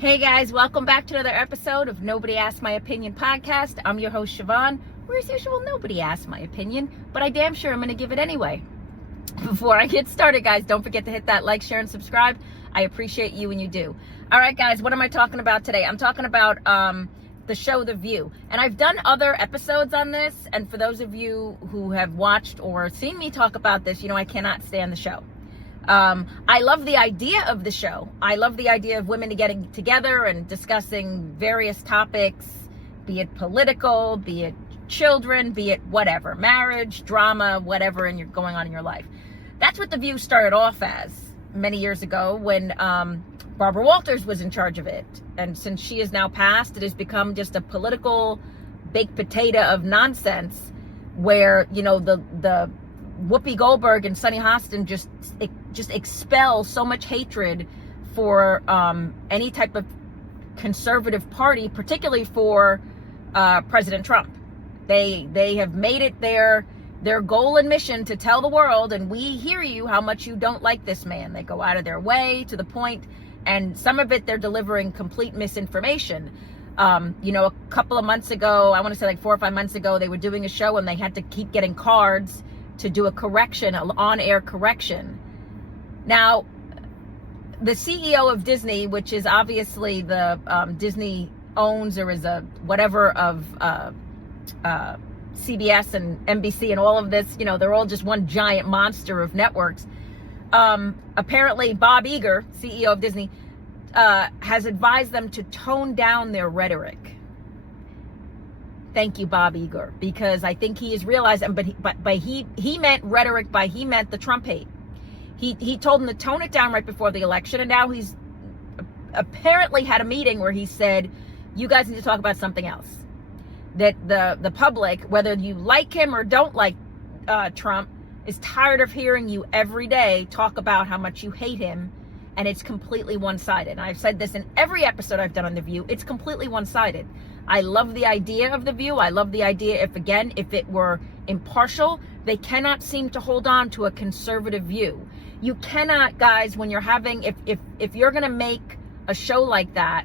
Hey guys, welcome back to another episode of Nobody Asked My Opinion podcast. I'm your host Siobhan, where as usual nobody asked my opinion, but I damn sure I'm going to give it anyway. Before I get started, guys, don't forget to hit that like, share, and subscribe. I appreciate you when you do. All right, guys, what am I talking about today? I'm talking about the show The View. And I've done other episodes on this, and for those of you who have watched or seen me talk about this, you know I cannot stand the show. I love the idea of the show. I love the idea of women getting together and discussing various topics, be it political, be it children, be it whatever, marriage, drama, whatever going on in your life. That's what The View started off as many years ago when Barbara Walters was in charge of it. And since she is now passed, it has become just a political baked potato of nonsense where, you know, the Whoopi Goldberg and Sunny Hostin just expel so much hatred for any type of conservative party, particularly for President Trump. They have made it their goal and mission to tell the world, and we hear you, how much you don't like this man. They go out of their way to the point, and some of it they're delivering complete misinformation. You know, a couple of months ago, I want to say like 4 or 5 months ago, they were doing a show and they had to keep getting cards to do a correction, an on-air correction. Now, the CEO of Disney, which is obviously the Disney owns or is a whatever of CBS and NBC and all of this, you know, they're all just one giant monster of networks. Apparently, Bob Iger, CEO of Disney, has advised them to tone down their rhetoric. Thank you, Bob Iger, because I think he has realized, but he meant rhetoric he meant the Trump hate. He told him to tone it down right before the election, and now he's apparently had a meeting where he said, you guys need to talk about something else. That the public, whether you like him or don't like Trump, is tired of hearing you every day talk about how much you hate him, and it's completely one-sided. And I've said this in every episode I've done on The View. It's completely one-sided. I love the idea of The View. I love the idea if it were impartial. They cannot seem to hold on to a conservative view. You cannot, guys, when you're having, if you're going to make a show like that,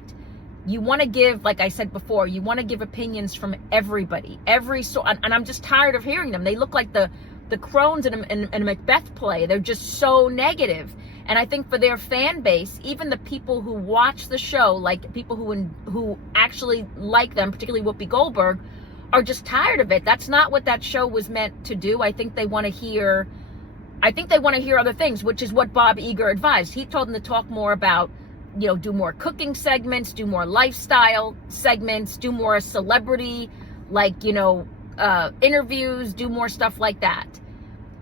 you want to give, like I said before, you want to give opinions from everybody. And I'm just tired of hearing them. They look like the crones in a Macbeth play. They're just so negative. And I think for their fan base, even the people who watch the show, like people who actually like them, particularly Whoopi Goldberg, are just tired of it. That's not what that show was meant to do. I think they want to hear other things, which is what Bob Iger advised. He told them to talk more about, you know, do more cooking segments, do more lifestyle segments, do more celebrity, like, you know, interviews, do more stuff like that.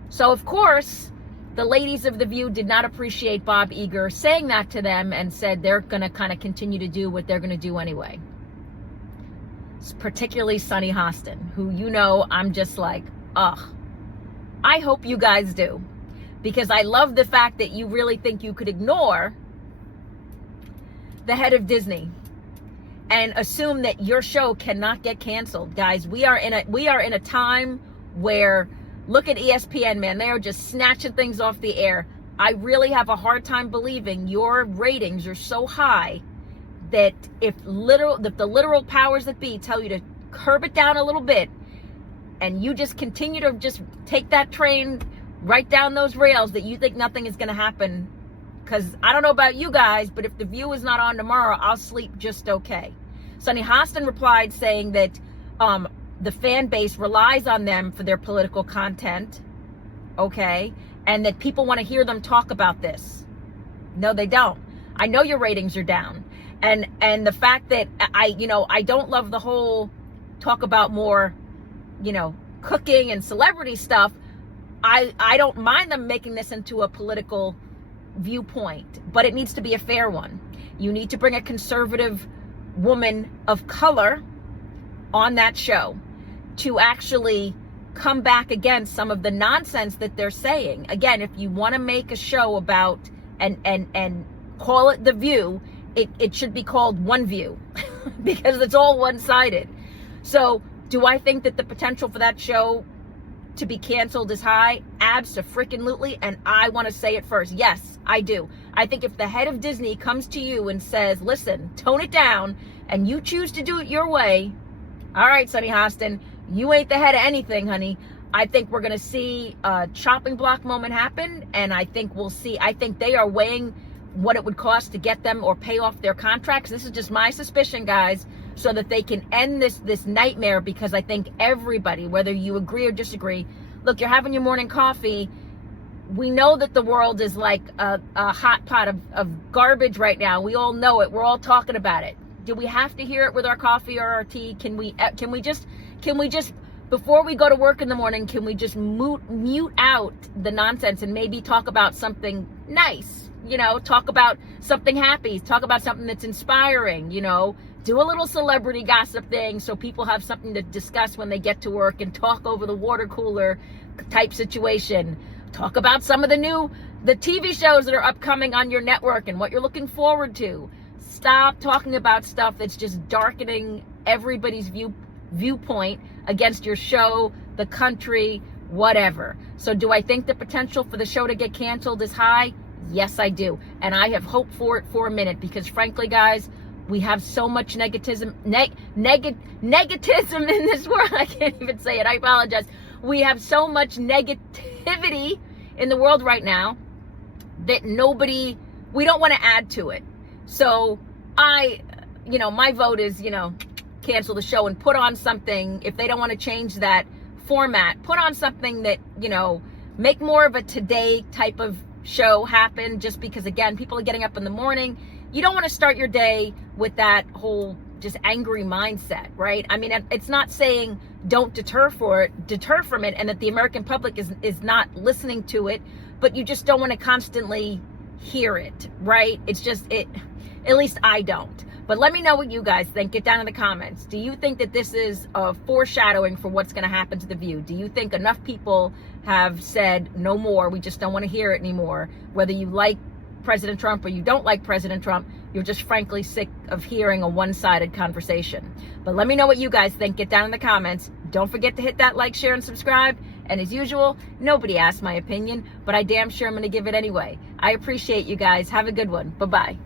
So, of course, the ladies of The View did not appreciate Bob Iger saying that to them and said they're going to kind of continue to do what they're going to do anyway. Particularly Sunny Hostin, who, you know, I'm just like, ugh. I hope you guys do. Because I love the fact that you really think you could ignore the head of Disney and assume that your show cannot get canceled. Guys, we are in a time where, look at ESPN, man. They are just snatching things off the air. I really have a hard time believing your ratings are so high that if the literal powers that be tell you to curb it down a little bit, and you just continue to just take that train right down those rails, that you think nothing is going to happen. Because I don't know about you guys, but if The View is not on tomorrow, I'll sleep just okay. Sunny Hostin replied saying that the fan base relies on them for their political content, okay, and that people want to hear them talk about this. No, they don't. I know your ratings are down, and the fact that I don't love the whole talk about more, you know, cooking and celebrity stuff. I don't mind them making this into a political viewpoint, but it needs to be a fair one. You need to bring a conservative woman of color on that show to actually come back against some of the nonsense that they're saying. Again, if you want to make a show about and call it The View, it should be called One View because it's all one-sided. So do I think that the potential for that show to be canceled is high? Abso-freaking-lutely, and I want to say it first. Yes, I do. I think if the head of Disney comes to you and says, listen, tone it down, and you choose to do it your way, all right, Sunny Hostin, you ain't the head of anything, honey. I think we're going to see a chopping block moment happen, and I think they are weighing what it would cost to get them or pay off their contracts. This is just my suspicion, guys, so that they can end this nightmare, because I think everybody, whether you agree or disagree, look, you're having your morning coffee. We know that the world is like a hot pot of garbage right now. We all know it. We're all talking about it. Do we have to hear it with our coffee or our tea? Can we just before we go to work in the morning, can we just mute out the nonsense and maybe talk about something nice? You know, talk about something happy, talk about something that's inspiring, you know, do a little celebrity gossip thing so people have something to discuss when they get to work, and talk over the water cooler type situation. Talk about some of the TV shows that are upcoming on your network and what you're looking forward to. Stop talking about stuff that's just darkening everybody's viewpoint against your show, the country, whatever. So do I think the potential for the show to get canceled is high? Yes, I do. And I have hope for it for a minute, because frankly, guys, we have so much negativism in this world. I can't even say it. I apologize. We have so much negativity in the world right now that we don't want to add to it. So my vote is, cancel the show and put on something. If they don't want to change that format, put on something that, make more of a today type of show happen, just because, again, people are getting up in the morning. You don't want to start your day with that whole just angry mindset, right? I mean, it's not saying don't deter from it, and that the American public is not listening to it, but you just don't want to constantly hear it, right? It's just, at least I don't. But let me know what you guys think. Get down in the comments. Do you think that this is a foreshadowing for what's going to happen to The View? Do you think enough people have said no more, we just don't want to hear it anymore? Whether you like President Trump or you don't like President Trump, you're just frankly sick of hearing a one-sided conversation. But let me know what you guys think. Get down in the comments. Don't forget to hit that like, share, and subscribe. And as usual, nobody asked my opinion, but I damn sure I'm going to give it anyway. I appreciate you guys. Have a good one. Bye-bye.